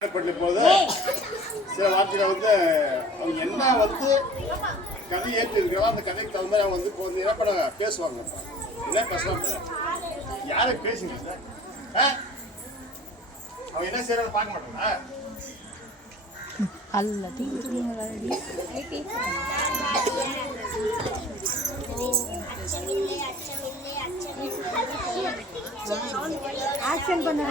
போது சில வார்த்தைகள் வந்து அவங்க என்ன வந்து கதை ஏற்றி இருக்கிறோம் அந்த கதைக்கு தகுந்த மாதிரி அவங்க வந்து இப்போ வந்து என்ன பண்ண பேசுவாங்க. என்ன பேசுவாங்க, யாரை பேசுங்க சார், அவங்க என்ன செய்யறாங்க பார்க்க மாட்டாங்களா? ஆக்ஷன் பண்ண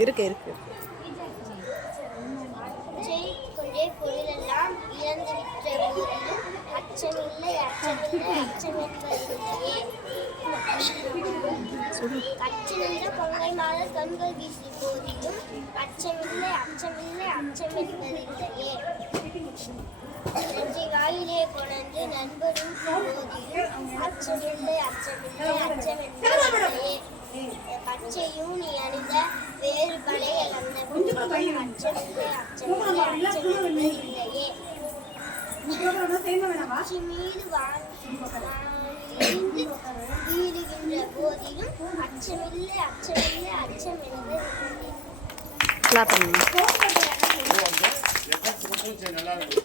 இருக்கு இருக்கு. பொருளெல்லாம் இழந்து விட்ட போதிலும் அச்சமில்லை அச்சமில்லை அச்சமில்லையே. அச்சமில்லை பொங்கை மாத கண்கள் வீசி போதிலும் அச்சமில்லை அச்சமில்லை அச்சமென்பதில்லையே. நெஞ்சை வாயிலே கொணர்ந்து நண்பரும் போதிலும் அச்சமில்லை அச்சமில்லை அச்சமென்பதில்லையே. பச்சையும் நீ அணிந்த வேறு படைகள் அந்த அச்சமில்லை அச்சமில்லை அச்சமென்பதில்லையே. ஆட்சி மீது வீழுகின்ற போதிலும் அச்சமில்லை அச்சமில்லை அச்சமென்பதில்லையே. நல்லா இருக்கு.